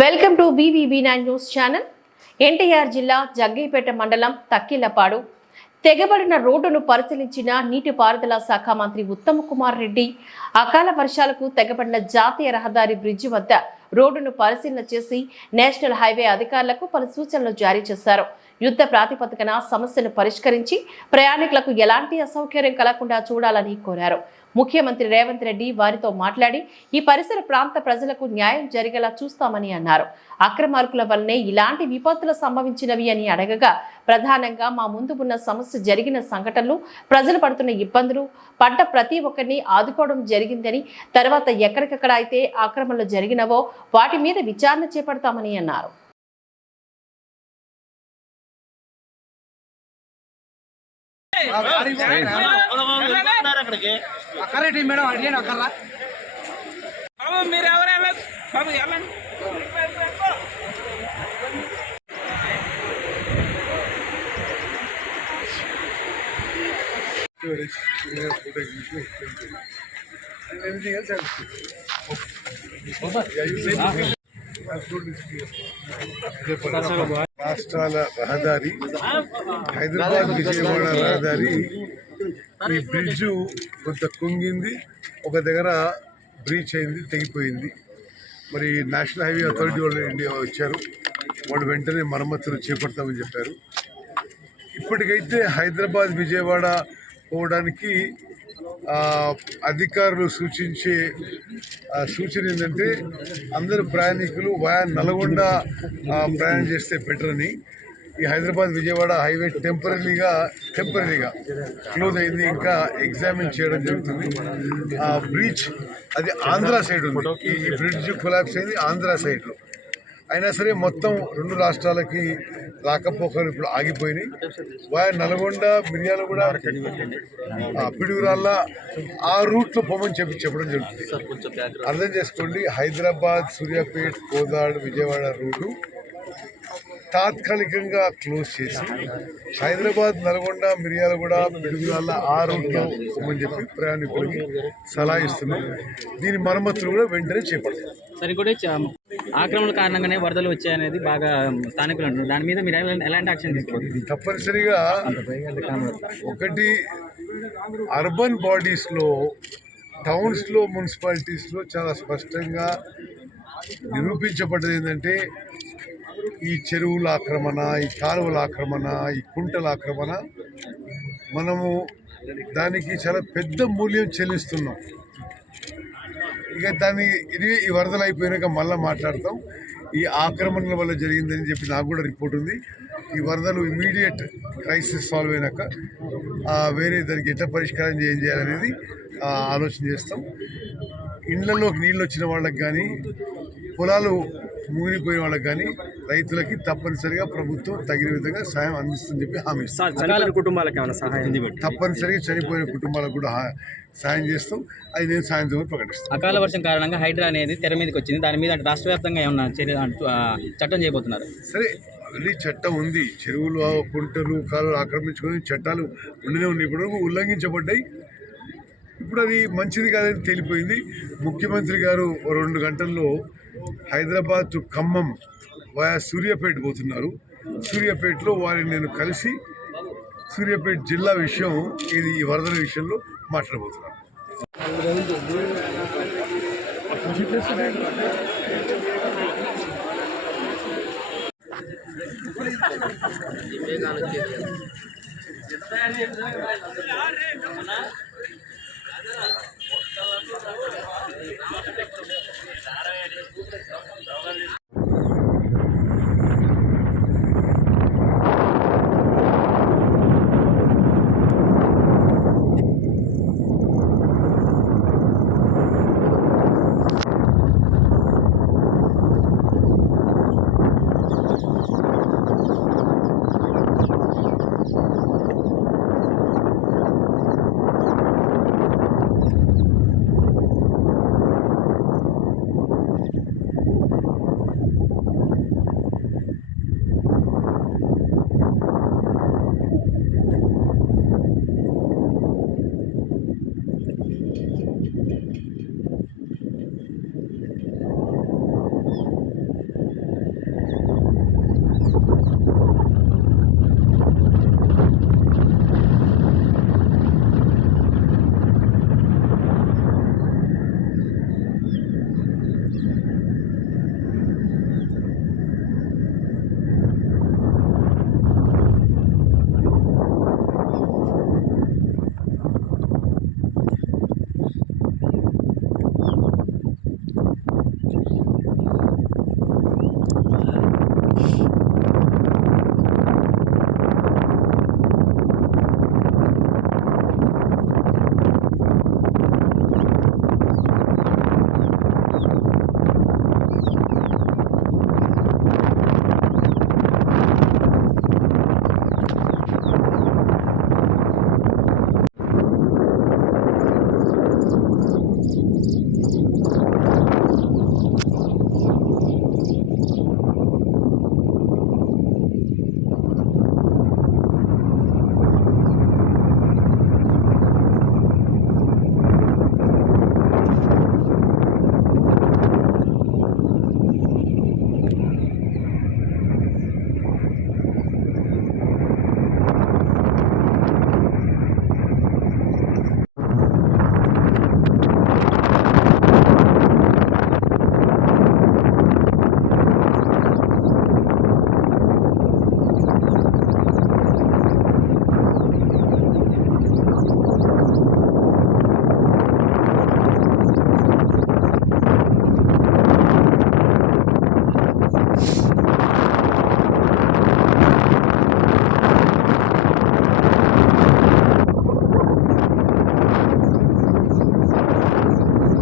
Welcome to VVB9 news channel. NTR జిల్లా జగ్గయ్యపేట మండలం తక్కిళ్లపాడు తెగబడిన రోడ్డును పరిశీలించిన నీటిపారుదల శాఖ మంత్రి ఉత్తమ్ కుమార్ రెడ్డి అకాల వర్షాలకు తెగబడిన జాతీయ రహదారి బ్రిడ్జి వద్ద రోడ్డును పరిశీలన చేసి నేషనల్ హైవే అధికారులకు పలు సూచనలు జారీ చేశారు. యుద్ధ ప్రాతిపదికన సమస్యను పరిష్కరించి ప్రయాణికులకు ఎలాంటి అసౌకర్యం కలగకుండా చూడాలని కోరారు. ముఖ్యమంత్రి రేవంత్ రెడ్డి వారితో మాట్లాడి ఈ పరిసర ప్రాంత ప్రజలకు న్యాయం జరిగేలా చూస్తామని అన్నారు. అక్రమార్కుల వల్లనే ఇలాంటి విపత్తులు సంభవించినవి అని అడగగా, ప్రధానంగా మా ముందు ఉన్న సమస్య జరిగిన సంఘటనలు, ప్రజలు పడుతున్న ఇబ్బందులు, పడ్డ ప్రతి ఒక్కరిని ఆదుకోవడం జరిగిందని, తర్వాత ఎక్కడికక్కడ అయితే ఆక్రమణలు జరిగినవో వాటి మీద విచారణ చేపడతామని అన్నారు. రాష్ట్రాల రహదారి హైదరాబాద్ విజయవాడ రహదారి ఈ బ్రిడ్జ్ కొంత కుంగింది, ఒక దగ్గర బ్రీచ్ అయింది, తెగిపోయింది. మరి నేషనల్ హైవే అథారిటీ వాళ్ళు ఇండియా వచ్చారు, వాళ్ళు వెంటనే మరమ్మతులు చేపడతామని చెప్పారు. ఇప్పటికైతే హైదరాబాద్ విజయవాడ పోవడానికి అధికారులు సూచించే సూచన ఏంటంటే అందరు ప్రయాణికులు వయా నల్గొండ ప్రయాణం చేస్తే బెటర్ అని. ఈ హైదరాబాద్ విజయవాడ హైవే టెంపరీగా క్లోజ్ అయింది, ఇంకా ఎగ్జామిన్ చేయడం జరుగుతుంది. ఆ బ్రిడ్జ్ అది ఆంధ్ర సైడ్ ఉంది, ఈ బ్రిడ్జ్ కొలాప్స్ అయింది ఆంధ్ర సైడ్లో. అయినా సరే మొత్తం రెండు రాష్ట్రాలకి రాకపోకలు ఇప్పుడు ఆగిపోయినాయి. వయా నల్గొండ, మిర్యాలగూడ, పిడుగురాళ్ళ ఆ రూట్లో పోమని చెప్పడం జరుగుతుంది. అర్థం చేసుకోండి, హైదరాబాద్, సూర్యాపేట్, కోదాడ్, విజయవాడ రోడ్డు తాత్కాలికంగా క్లోజ్ చేసి హైదరాబాద్, నల్గొండ, మిర్యాలగూడ, పిడుగురాళ్ళ ఆ రూట్లో పోమని చెప్పి ప్రయాణికులకి సలహా ఇస్తున్నాం. దీని మరమ్మతులు కూడా వెంటనే చేపడతాం. సరే కూడా ఆక్రమణ కారణంగానే వరదలు వచ్చాయనేది బాగా స్థానికులు అంటున్నారు. దాని మీద మీరు ఎలాంటి యాక్షన్ తీసుకోవాలి? తప్పనిసరిగా ఒకటి, అర్బన్ బాడీస్లో, టౌన్స్లో, మున్సిపాలిటీస్లో చాలా స్పష్టంగా నిరూపించబడ్డది ఏంటంటే ఈ చెరువుల ఆక్రమణ, ఈ కాలువల ఆక్రమణ, ఈ కుంటల ఆక్రమణ, మనము దానికి చాలా పెద్ద మూల్యం చెల్లిస్తున్నాం. ఇక దాన్ని ఈ వరదలు అయిపోయినాక మళ్ళీ మాట్లాడతాం. ఈ ఆక్రమణల వల్ల జరిగిందని చెప్పి నాకు కూడా రిపోర్ట్ ఉంది. ఈ వరదలు ఇమీడియట్ క్రైసిస్ సాల్వ్ అయినాక వేరే దానికి ఎట్లా పరిష్కారం ఏం చేయాలనేది ఆలోచన చేస్తాం. ఇళ్లలోకి నీళ్ళు వచ్చిన వాళ్ళకి కానీ, పొలాలు మునిగిపోయిన వాళ్ళకి కానీ, రైతులకి తప్పనిసరిగా ప్రభుత్వం తగిన విధంగా సాయం అందిస్తుందని చెప్పి హామీ ఇస్తాం. కుటుంబాలకు ఏమైనా సహాయం తప్పనిసరిగా చనిపోయిన కుటుంబాలకు కూడా సాయం చేస్తాం. అది నేను సాయంత్రం ప్రకటిస్తాను. అకాల వర్షం కారణంగా హైడ్రా అనేది తెర మీదకి వచ్చింది. దాని మీద రాష్ట్ర వ్యాప్తంగా ఏమన్నా చట్టం చేయబోతున్నారు? సరే, ఆల్రెడీ చట్టం ఉంది. చెరువులు, కుంటలు, కాలువలు ఆక్రమించుకొని చట్టాలు ఉండనే ఉన్నాయి, ఇప్పుడు ఉల్లంఘించబడ్డాయి. ఇప్పుడు అది మంచిది కాదని తేలిపోయింది. ముఖ్యమంత్రి గారు 2 గంటల్లో హైదరాబాద్ టు ఖమ్మం వయా సూర్యాపేట పోతున్నారు. సూర్యాపేటలో వారిని నేను కలిసి సూర్యాపేట జిల్లా విషయం, ఇది ఈ వరదల విషయంలో మాట్లాడబోతున్నాను.